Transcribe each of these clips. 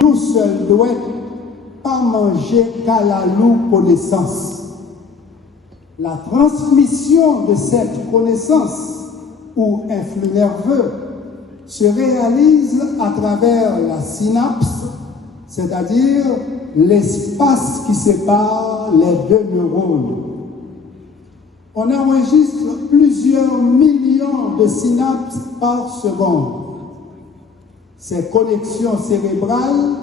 Tout seul doit pas manger qu'à la loup connaissance. La transmission de cette connaissance ou influx nerveux se réalise à travers la synapse, c'est-à-dire l'espace qui sépare les deux neurones. On enregistre plusieurs millions de synapses par seconde. Ces connexions cérébrales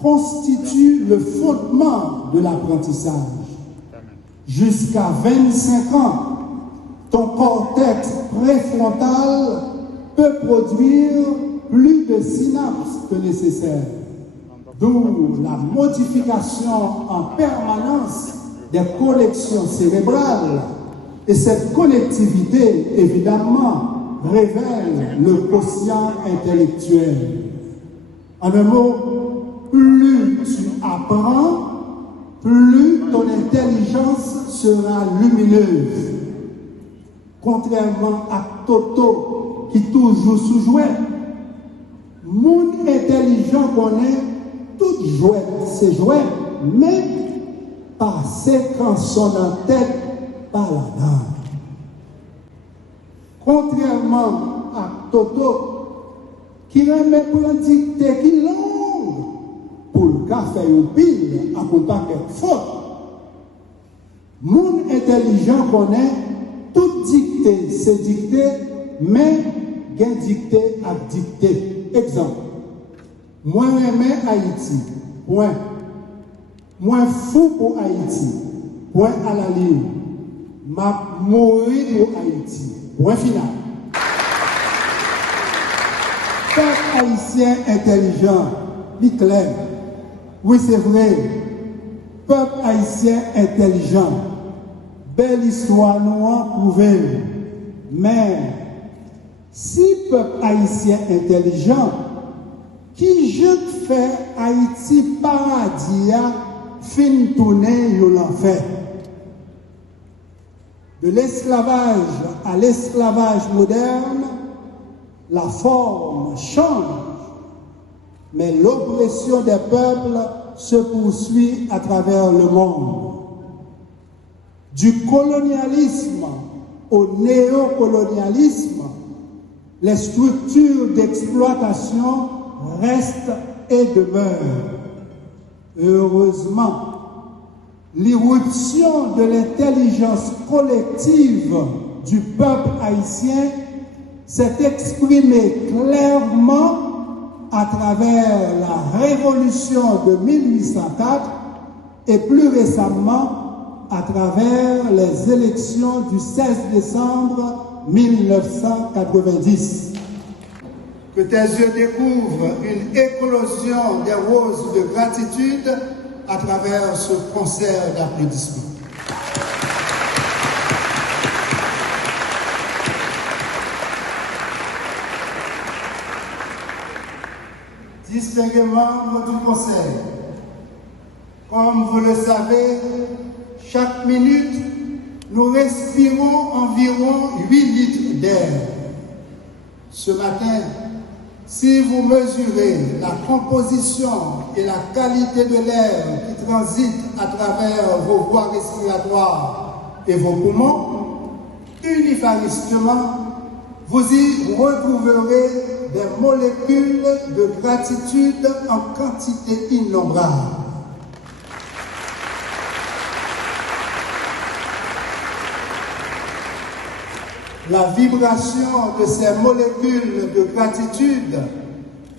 constituent le fondement de l'apprentissage. Jusqu'à 25 ans, ton cortex préfrontal peut produire plus de synapses que nécessaire. D'où la modification en permanence des connexions cérébrales. Et cette connectivité, évidemment, révèle le quotient intellectuel. En un mot, plus tu apprends, plus ton intelligence sera lumineuse. Contrairement à Toto, qui toujours sous-jouet, mon intelligent connaît toute jouette, c'est jouet, mais par séquençon en tête par la langue. Contrairement à Toto, qui remet pour dicter qui langue pour le café ou pile à comparer faute. Mon intelligent connaît toute dictée, c'est dictée, mais gain dictée à dictée. Exemple, moi aimé Haïti, point. Moi fou pour Haïti, point à la ligne. M'a mouru pour Haïti, point final. Peuple haïtien intelligent, clair. Oui, c'est vrai. Peuple haïtien intelligent. Belle histoire nous a prouvé. Mais si peuple haïtien intelligent, qui je fais Haïti paradis, fin tourner yo l'enfer. De l'esclavage à l'esclavage moderne, la forme change, mais l'oppression des peuples se poursuit à travers le monde. Du colonialisme au néocolonialisme, les structures d'exploitation restent et demeurent. Heureusement, l'irruption de l'intelligence collective du peuple haïtien s'est exprimée clairement à travers la révolution de 1804 et plus récemment à travers les élections du 16 décembre 1990. Que tes yeux découvrent une éclosion des roses de gratitude à travers ce concert d'applaudissements. Distingués membres du Conseil, comme vous le savez, chaque minute, nous respirons environ 8 litres d'air. Ce matin, si vous mesurez la composition et la qualité de l'air qui transite à travers vos voies respiratoires et vos poumons, unifaristement, vous y retrouverez des molécules de gratitude en quantité innombrable. La vibration de ces molécules de gratitude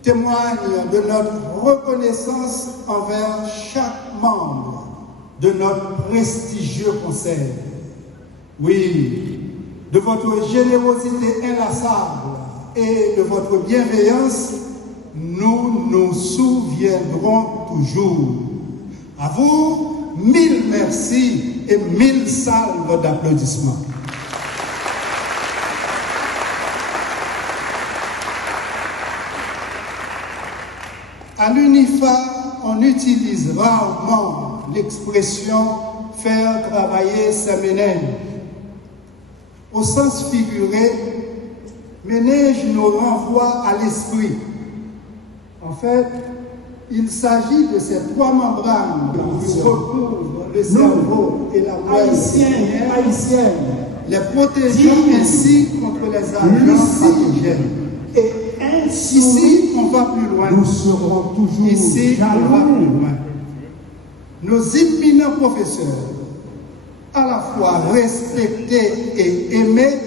témoigne de notre reconnaissance envers chaque membre de notre prestigieux conseil. Oui, de votre générosité inlassable et de votre bienveillance, nous nous souviendrons toujours. À vous, 1000 merci et 1000 salves d'applaudissements. À l'UNIFA, on utilise rarement l'expression « faire travailler ses ménages ». Au sens figuré, ménage nous renvoie à l'esprit, En fait, il s'agit de ces trois membranes qui recouvrent le cerveau et la moelle haïtienne, les protégeant ainsi contre les agents pathogènes. Et ici, on va plus loin. Nous serons toujours ici, on va plus loin. Nos éminents professeurs, à la fois respectés et aimés,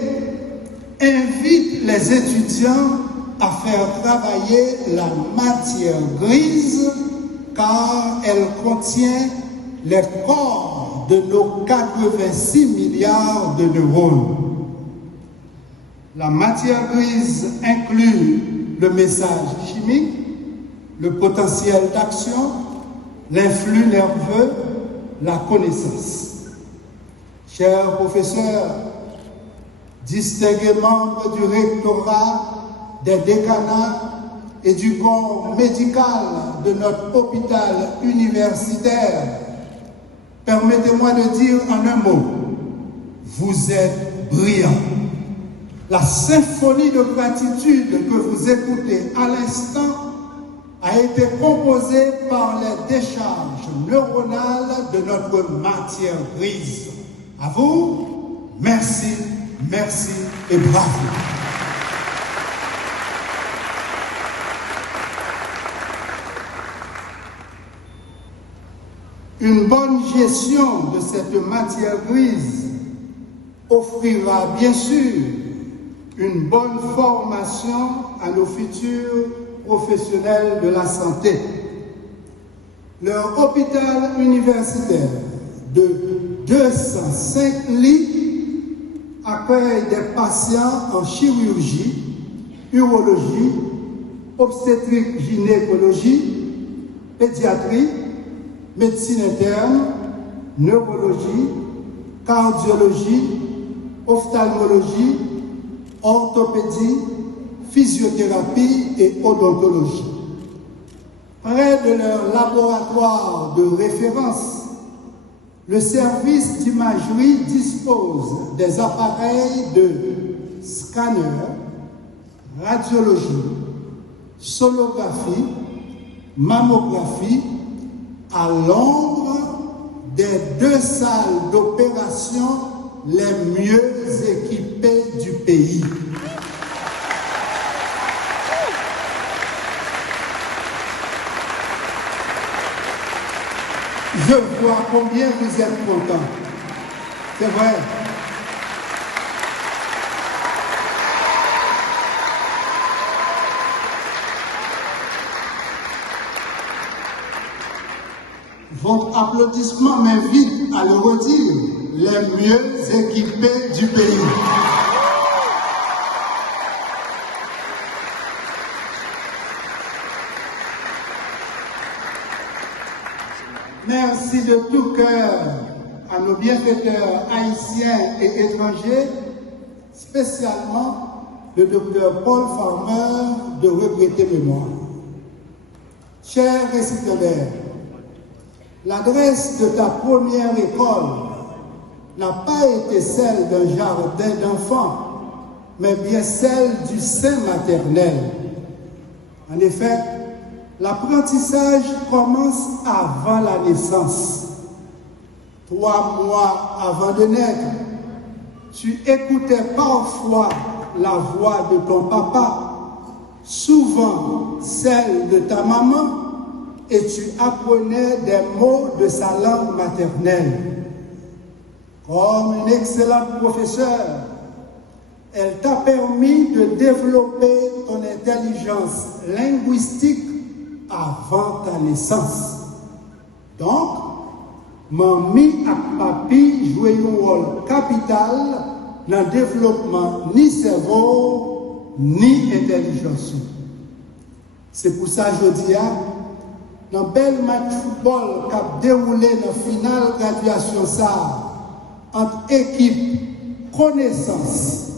invitent les étudiants à faire travailler la matière grise car elle contient les corps de nos 86 milliards de neurones. La matière grise inclut le message chimique, le potentiel d'action, l'influx nerveux, la connaissance. Chers professeurs, distingués membres du rectorat, des décanats et du corps médical de notre hôpital universitaire, permettez-moi de dire en un mot, vous êtes brillants. La symphonie de gratitude que vous écoutez à l'instant a été composée par les décharges neuronales de notre matière grise. À vous, merci, merci et bravo. Une bonne gestion de cette matière grise offrira bien sûr une bonne formation à nos futurs professionnels de la santé. Leur hôpital universitaire de 205 lits accueille des patients en chirurgie, urologie, obstétrique, gynécologie, pédiatrie, médecine interne, neurologie, cardiologie, ophtalmologie, orthopédie, physiothérapie et odontologie. Près de leur laboratoire de référence, le service d'imagerie dispose des appareils de scanner, radiologie, sonographie, mammographie, à l'ombre des 2 salles d'opération les mieux équipées du pays. Je vois combien vous êtes contents. C'est vrai. Votre applaudissement m'invite à le redire, les mieux équipés du pays. Merci de tout cœur à nos bienfaiteurs haïtiens et étrangers, spécialement le docteur Paul Farmer de regretter mémoire. Chers récipiendaires, l'adresse de ta première école n'a pas été celle d'un jardin d'enfants, mais bien celle du sein maternel. En effet, l'apprentissage commence avant la naissance. 3 mois avant de naître, tu écoutais parfois la voix de ton papa, souvent celle de ta maman, et tu apprenais des mots de sa langue maternelle. Comme une excellente professeure, elle t'a permis de développer ton intelligence linguistique avant ta naissance. Donc, mamie et papi jouent un rôle capital dans le développement ni cerveau, ni intelligence. C'est pour ça que je dis, dans le bel match football qui a déroulé dans la finale graduation ça, entre équipe connaissance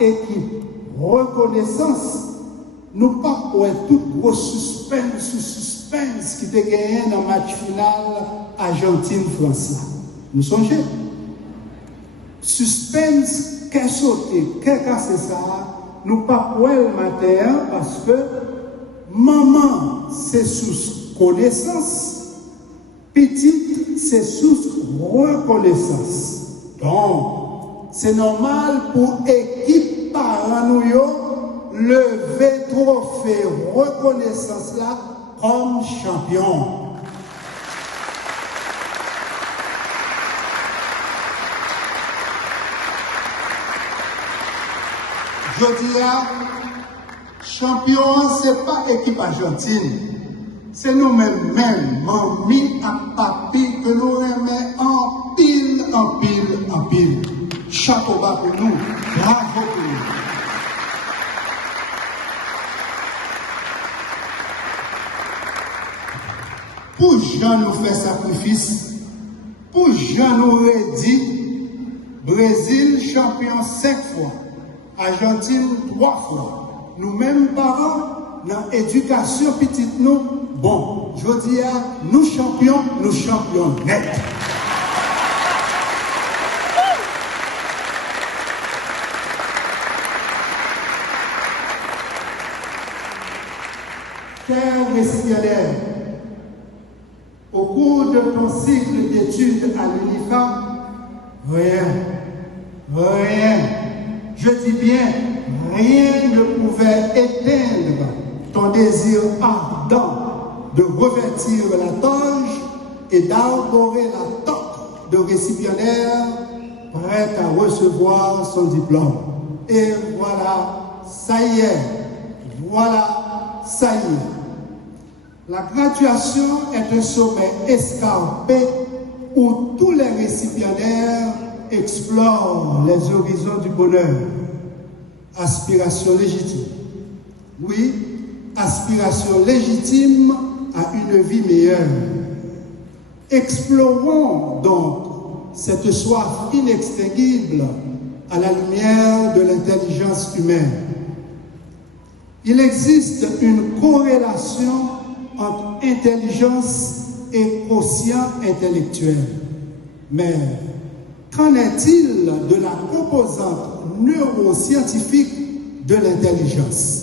et équipe reconnaissance, nous pas pour tout gros suspense qui était gagné dans le match final Argentine-France. Nous songez? Suspense, qu'est-ce sauté, qu'est-ce que c'est ça? Nous pas pour le matin parce que maman, c'est sous connaissance, petite, c'est sous reconnaissance. Donc, c'est normal pour équipe parents nous lever trophée reconnaissance là comme champion. Je dis champion, c'est pas équipe argentine. C'est nous-mêmes, mamie à papi, que nous remettons en pile, en pile, en pile. Chapeau bas pour nous, bravo pour nous. Pour Jean nous fait sacrifice, pour Jean nous redit, Brésil champion 5 fois, Argentine 3 fois. Nous-mêmes parents, dans l'éducation petite nous, bon, je dis à nous champions net. Chers récipiendaires, au cours de ton cycle d'études à l'UNIFA, rien, je dis bien, rien ne pouvait éteindre ton désir ardent de revêtir la toge et d'arborer la toque de récipiendaire prêt à recevoir son diplôme. Et voilà, ça y est, voilà, ça y est. La graduation est un sommet escarpé où tous les récipiendaires explorent les horizons du bonheur. Aspiration légitime. Oui, aspiration légitime à une vie meilleure. Explorons donc cette soif inextinguible à la lumière de l'intelligence humaine. Il existe une corrélation entre intelligence et quotient intellectuel. Mais qu'en est-il de la composante neuroscientifique de l'intelligence?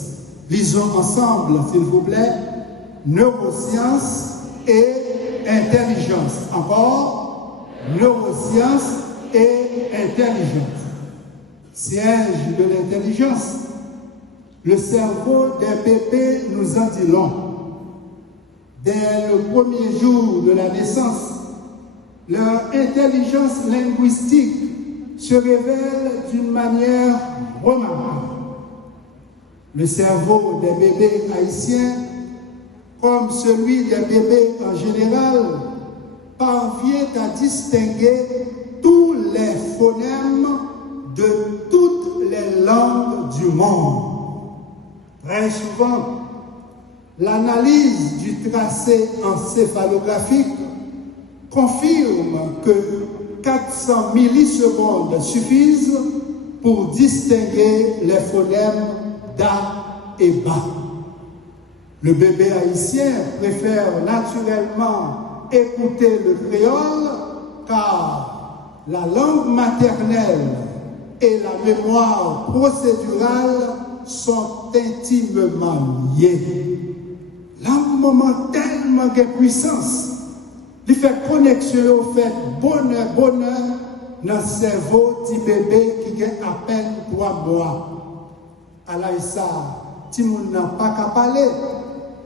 Lisons ensemble, s'il vous plaît, neurosciences et intelligence. Encore, neurosciences et intelligence. Siège de l'intelligence. Le cerveau des bébés nous en dit long. Dès le premier jour de la naissance, leur intelligence linguistique se révèle d'une manière remarquable. Le cerveau des bébés haïtiens, comme celui des bébés en général, parvient à distinguer tous les phonèmes de toutes les langues du monde. Très souvent, l'analyse du tracé encéphalographique confirme que 400 millisecondes suffisent pour distinguer les phonèmes da et ba. Le bébé haïtien préfère naturellement écouter le créole car la langue maternelle et la mémoire procédurale sont intimement liées. L'un moment tellement de puissance, il fait connexion au fait bonheur dans le cerveau du bébé qui a à peine 3 mois. Alors ça, si nous n'avons pas qu'à parler,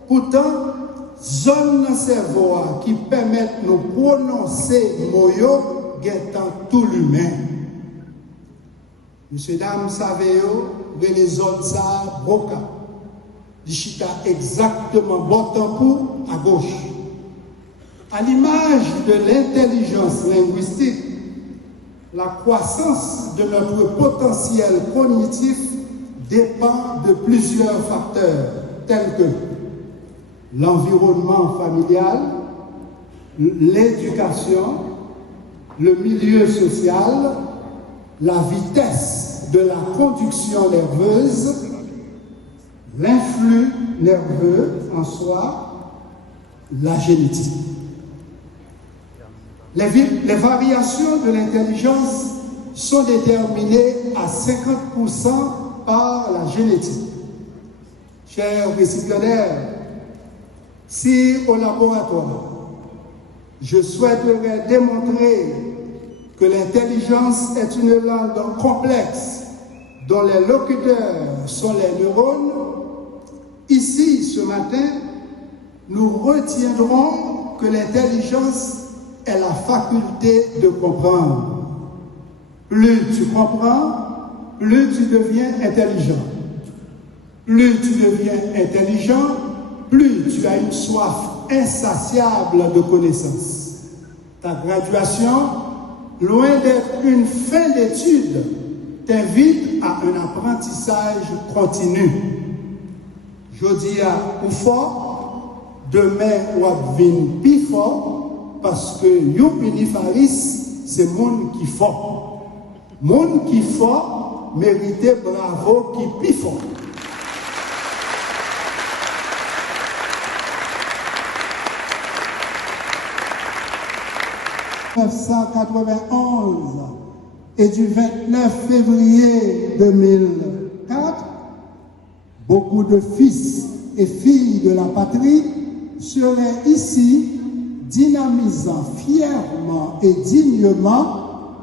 pourtant, zone dans le cerveau qui permettent de nous prononcer moyo guettant tout l'humain. Monsieur, dame, savez-vous, les zones ça, broca. L'Ichita exactement bottom pour à gauche. À l'image de l'intelligence linguistique, la croissance de notre potentiel cognitif dépend de plusieurs facteurs tels que l'environnement familial, l'éducation, le milieu social, la vitesse de la conduction nerveuse, l'influx nerveux en soi, la génétique. Les variations de l'intelligence sont déterminées à 50% par la génétique. chers récipiendaires, si au laboratoire, je souhaiterais démontrer que l'intelligence est une langue complexe dont les locuteurs sont les neurones, ici, ce matin, nous retiendrons que l'intelligence est la faculté de comprendre. Plus tu comprends, plus tu deviens intelligent. Plus tu deviens intelligent, plus tu as une soif insatiable de connaissances. Ta graduation, loin d'être une fin d'études, t'invite à un apprentissage continu. Je dis à ou fort, demain ou à vin plus fort, parce que Youpini Faris, c'est monde qui fort. Monde qui fort, mérite bravo qui plus fort. « 1991 et du 29 février 2004, beaucoup de fils et filles de la patrie seraient ici, dynamisant fièrement et dignement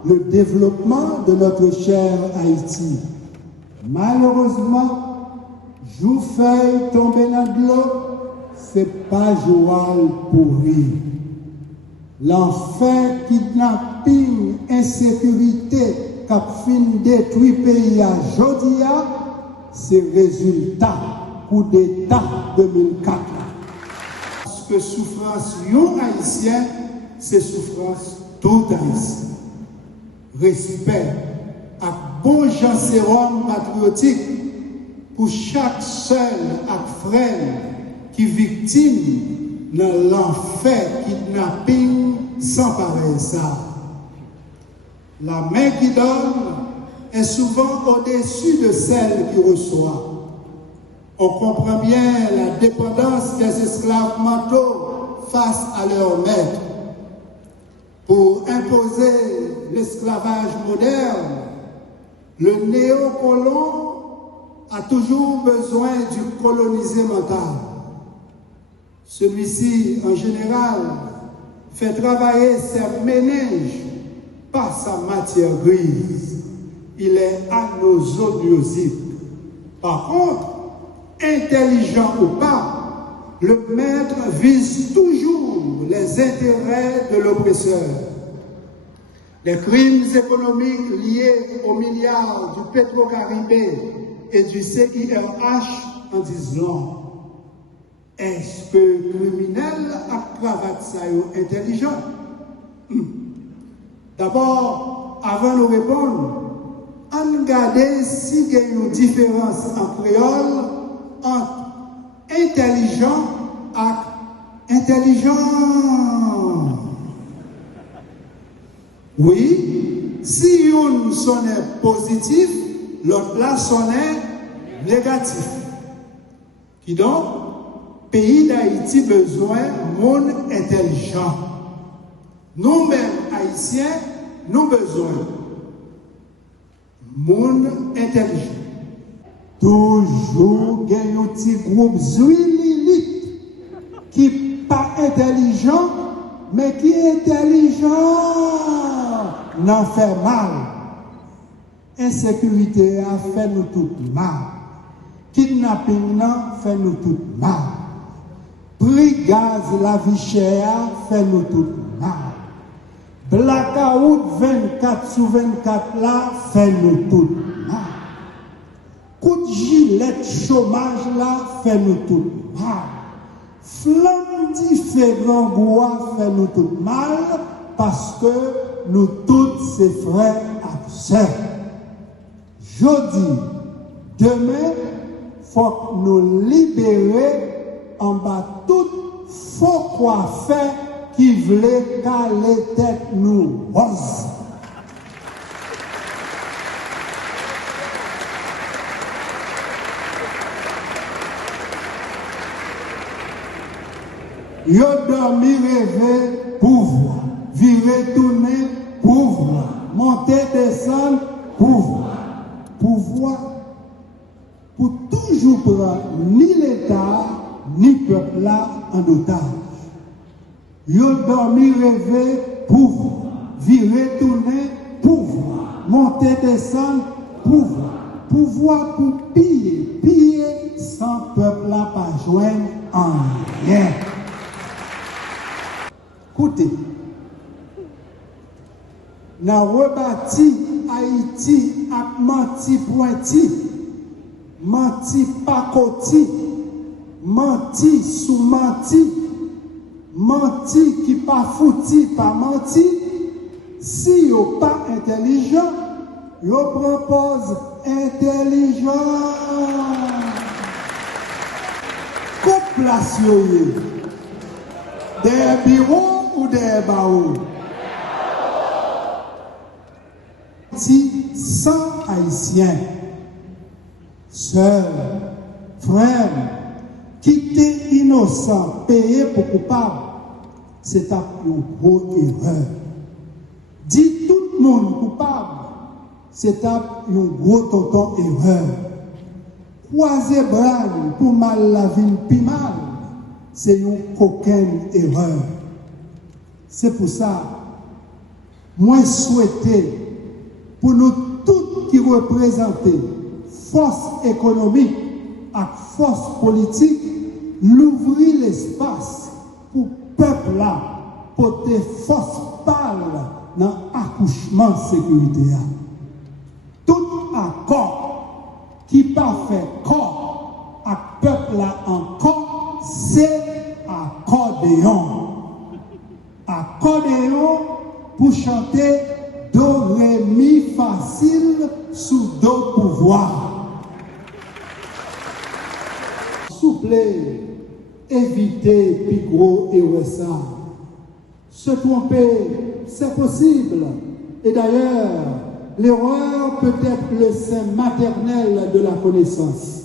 le développement de notre cher Haïti. Malheureusement, Joufeuille tombé dans de l'eau, c'est pas Joal pourri. L'enfer, kidnapping, insécurité, cap fin détruit pays à Jodia, c'est résultat coup d'État 2004. Parce que souffrance yon haïtien, c'est souffrance tout haïtien. Respect à bon gens sérum patriotique pour chaque seul et frère qui victime dans l'enfer kidnapping sans pareil ça. La main qui donne est souvent au-dessus de celle qui reçoit. On comprend bien la dépendance des esclaves mentaux face à leur maître. Pour imposer l'esclavage moderne, le néocolon a toujours besoin du colonisé mental. Celui-ci, en général, fait travailler ses méninges par sa matière grise. Il est anosognosique. Par contre, intelligent ou pas, le maître vise toujours les intérêts de l'oppresseur. Les crimes économiques liés aux milliards du Petro-Caribé et du CIRH en disent long. Est-ce que le criminel a cravate ça intelligent? D'abord, avant de répondre, on regarde s'il y a une différence en créole entre intelligent et intelligent. Oui, si une sonne positif, l'autre là sonne négatif. Qui donc? Pays d'Haïti besoin de monde intelligent. Nous-mêmes, Haïtiens, nous besoin de monde intelligent. Toujours, il y a un petit groupe Zouililite qui n'est pas intelligent, mais qui est intelligent, n'en fait mal. Insécurité a fait nous tout mal. Kidnapping a fait nous tout mal. Prix gaz la vie chère fait nous tout mal. Blackout 24 sur 24 là fait nous tout mal. Coup de gilet chômage là fait nous tout mal. Flamme d'ifé grand bois fait nous tout mal parce que nous tous ces frères et sœurs. Jeudi, demain, faut que nous libérer en bas tout faux coiffeur qui voulait caler tête nous rose. Yo dormi rêver pouvoir, virer tourner pouvoir, monter descendre pouvoir, pouvoir pour toujours prendre ni l'État, ni peuple là en otage. Ils ont dormi, rêvé, pauvre. Virer, tourner, pauvre. Monter, descendre, pauvre. Pouvoir pour piller, sans peuple là pas joindre en rien. Écoutez, nous avons rebâti Haïti à menti pointi, menti pacoti, menti sous menti, menti qui pas fouti, pas menti. Si vous pas intelligent, vous propose intelligent. Coupe place des bureaux ou des barreaux. Si 100 Haïtiens, sœurs, frères, qui étaient innocents, payés pour coupables, c'est une grosse erreur. Dit tout le monde coupable, c'est une grosse tonton erreur. Croiser bras pour mal la vie, puis mal, c'est une coquine erreur. C'est pour ça, moi souhaiter pour nous tous qui représentons force économique et force politique, l'ouvrir l'espace pour le peuple là, pour des forces pâles dans l'accouchement sécuritaire. Tout accord qui pas fait corps à peuple là encore, c'est accordéon. Accordéon pour chanter do, ré, mi, facile sous do pouvoir. Souple, éviter plus gros et ça. Se tromper, c'est possible. Et d'ailleurs, l'erreur peut être le sein maternel de la connaissance.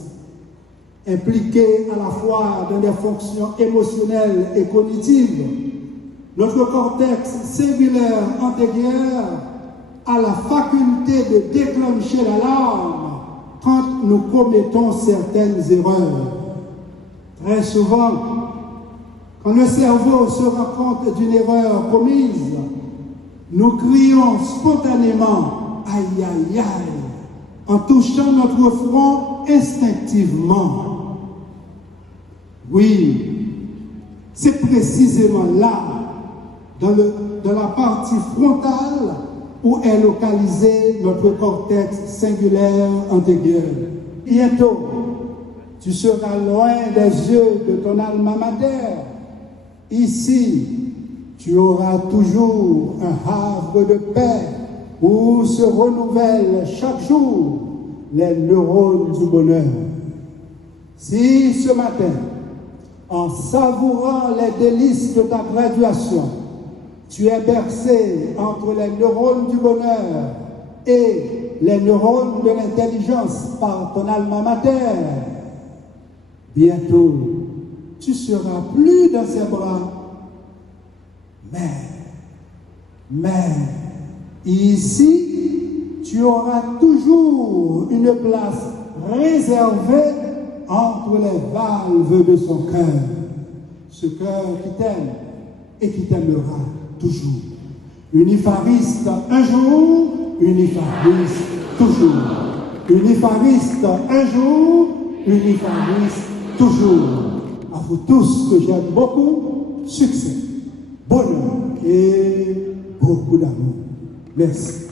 Impliqué à la fois dans des fonctions émotionnelles et cognitives, notre cortex singulaire antérieur a la faculté de déclencher l'alarme quand nous commettons certaines erreurs. Très souvent, quand le cerveau se rend compte d'une erreur commise, nous crions spontanément « aïe aïe aïe » en touchant notre front instinctivement. Oui, c'est précisément là, dans la partie frontale, où est localisé notre cortex singulaire antérieur. Bientôt, tu seras loin des yeux de ton alma mater. Ici, tu auras toujours un havre de paix où se renouvellent chaque jour les neurones du bonheur. Si ce matin, en savourant les délices de ta graduation, tu es bercé entre les neurones du bonheur et les neurones de l'intelligence par ton alma mater, bientôt, tu seras plus dans ses bras. Mais, ici, tu auras toujours une place réservée entre les valves de son cœur. Ce cœur qui t'aime et qui t'aimera toujours. Unifariste un jour, unifariste toujours. Unifariste un jour, unifariste toujours. À vous tous que j'aime beaucoup, succès, bonheur et beaucoup d'amour. Merci.